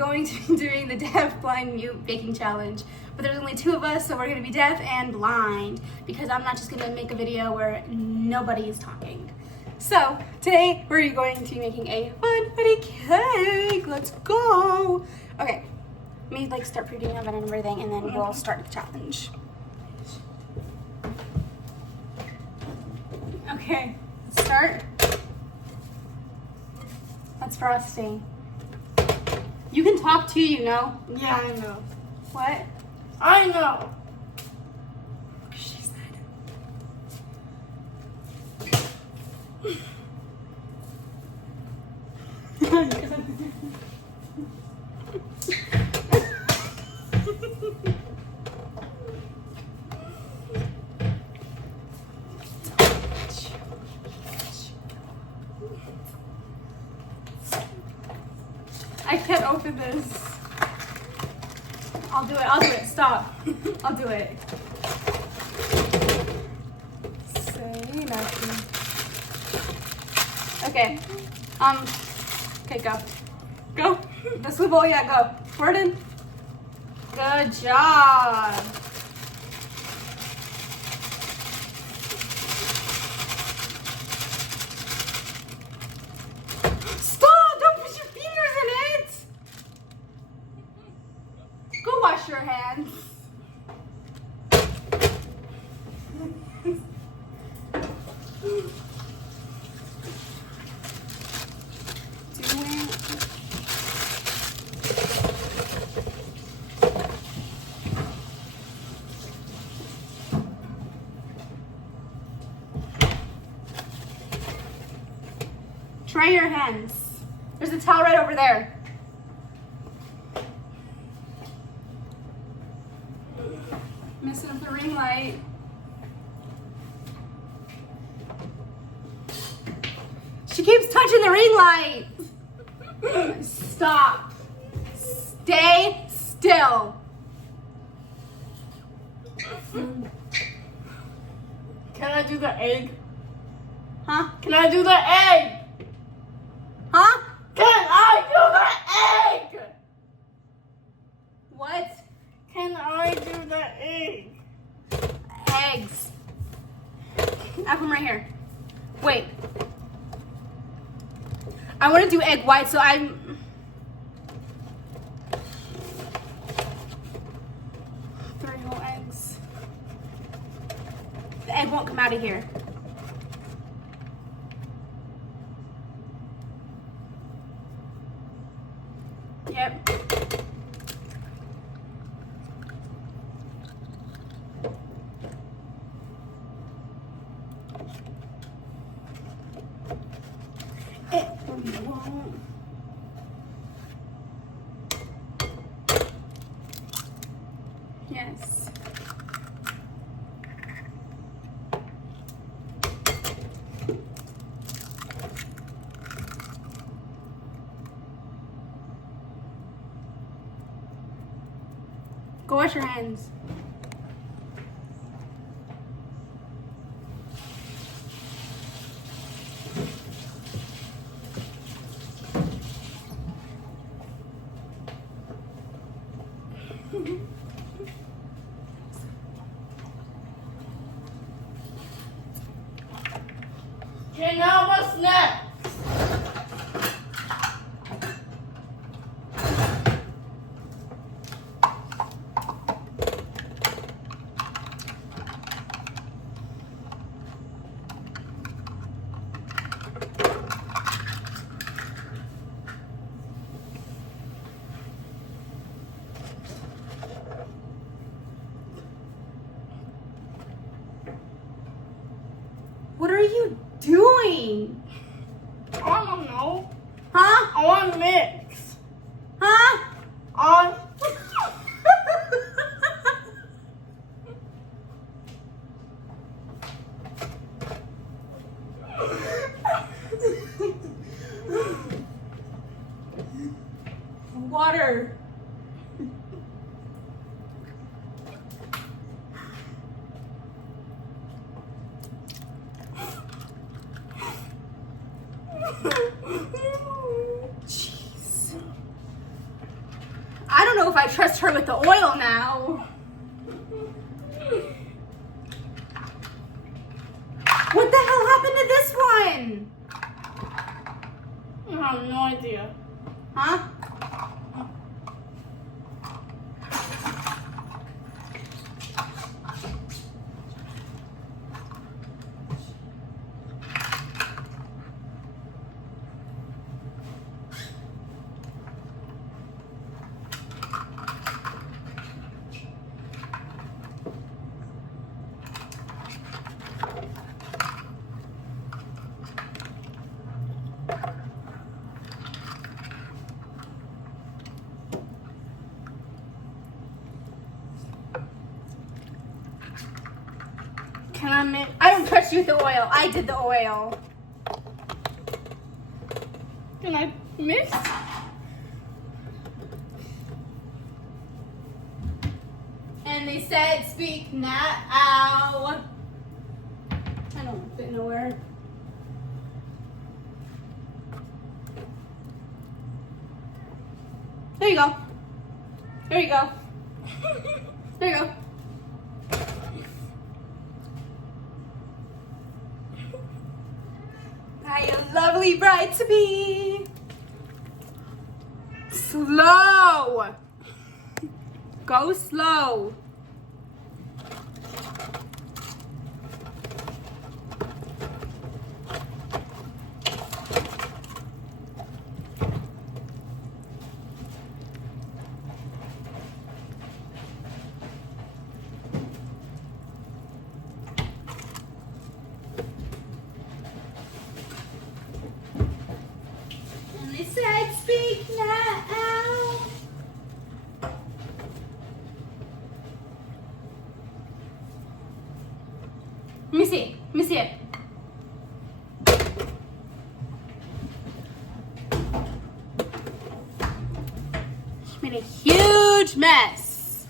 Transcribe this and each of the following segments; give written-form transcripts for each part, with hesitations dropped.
going to be doing the deaf, blind, mute baking challenge. But there's only 2 of us, so we're gonna be deaf and blind because I'm not just gonna make a video where nobody is talking. So today we're going to be making a fun funny cake. Let's go. Okay, let me like start putting oven and everything, and then we'll start the challenge. Okay, let's start. That's frosting. You can talk too, you know. Yeah, I know. What? I know. She said. I can't open this. I'll do it. Stop. I'll do it. Say nothing. Okay. Okay, go. Go. The swivel, yeah, go. Gordon. Good job. Wash your hands. Try your hands. There's a towel right over there. Messing up the ring light. She keeps touching the ring light. Stop. Stay still. Can I do the egg? Huh? Can I do the egg? Huh? Can I do the egg? What? Can I do the egg? Eggs. I have them right here. Wait. I want to do egg white, so I'm... 3 whole eggs. The egg won't come out of here. Yep. It won't. Yes. Go wash your hands. Okay, now what's next? What are you doing? I don't know. Huh? I want to mix. Huh? On. Water. Jeez. if I trust her with the oil now. What the hell happened to this one? I have no idea. Huh? Can I mix? I don't trust you with the oil. I did the oil. Can I mix? And they said, speak now. I don't fit nowhere. There you go. There you go. There you go. My lovely bride to be. Slow. Go slow. And they said, speak now. Let me see. Let me see it. She made a huge mess.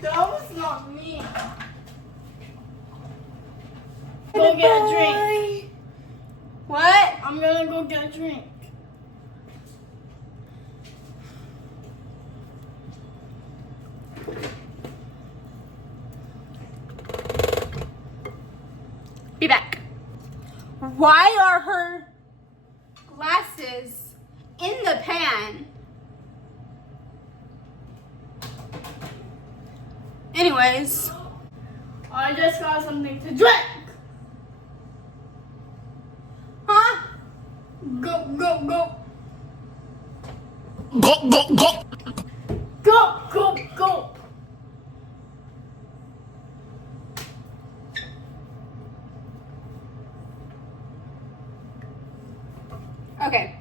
That was not me. Go get a drink. What? I'm gonna go get a drink. Be back. Why are her glasses in the pan? Anyways, I just got something to drink. huh? Go, go, go. Go, go, go. Go, go, go. Okay.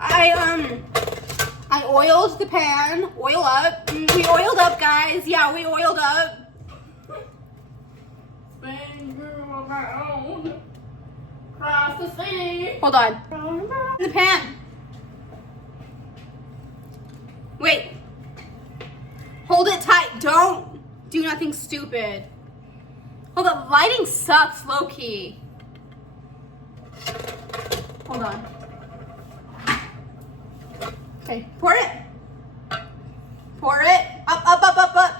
I oiled the pan. Oil up. We oiled up, guys. Yeah, we oiled up. Spin through on my own. Cross the sea. Hold on. In the pan. Wait. Hold it tight. Don't do nothing stupid. Hold up. Lighting sucks, low key. Hold on. Okay, pour it. Pour it. Up, up, up, up, up.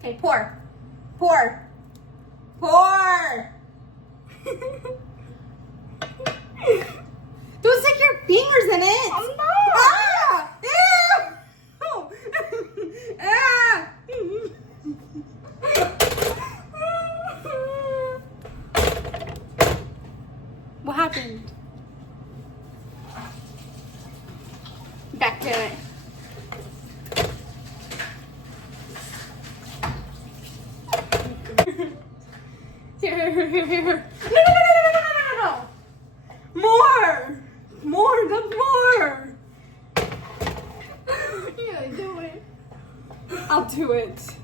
Okay, pour. Pour. Pour. Don't stick your fingers in it. I'm not. Ah! Ew! Ah! What happened? Back to it. Here. No. More. More. The more. Yeah, do it. I'll do it.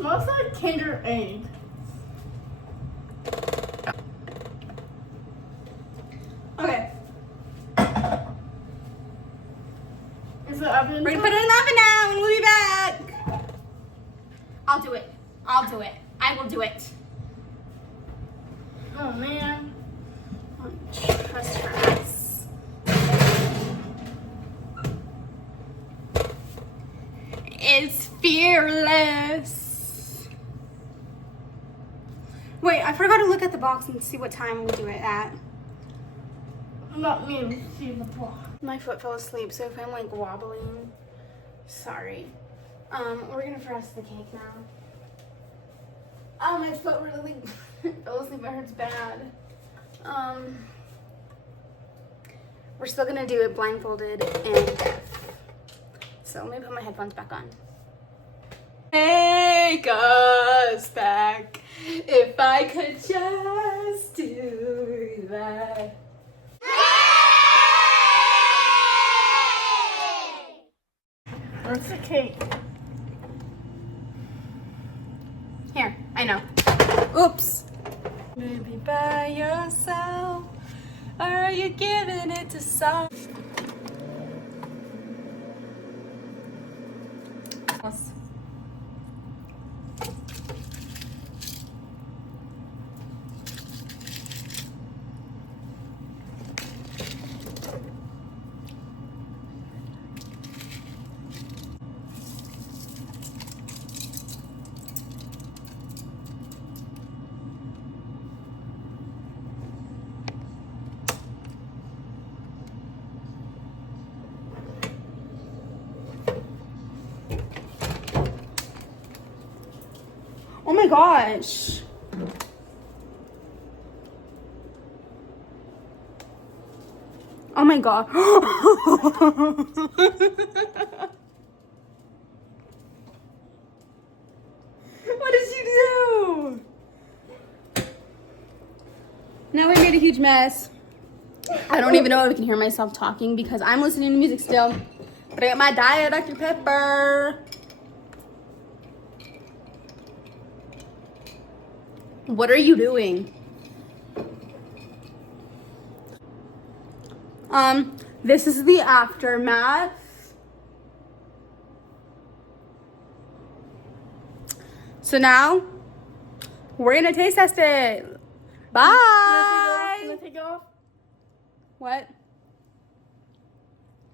smells like Kinder Egg. Okay. Is it oven? We're gonna put it in the oven now and we'll be back. I'll do it. I'll do it. I will do it. Oh man. Trust her eyes. It's fearless. Wait, I forgot to look at the box and see what time we do it at. Not me, see the block. My foot fell asleep, so if I'm like wobbling, sorry. We're gonna frosty the cake now. Oh, my foot really fell asleep. It hurts bad. We're still gonna do it blindfolded and deaf. So let me put my headphones back on. Take us back, if I could just do that. Where's the cake? Here, I know. Oops. Maybe by yourself, or are you giving it to some? Oh my gosh. Oh my god. What did you do? Now we made a huge mess. I don't even know if I can hear myself talking because I'm listening to music still. But I got my Diet Dr. Pepper. What are you doing? This is the aftermath. So now we're gonna taste test it. Bye. Can I take it off? What?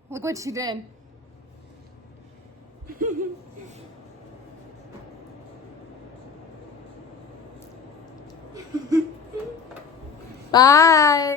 Look what she did. Bye.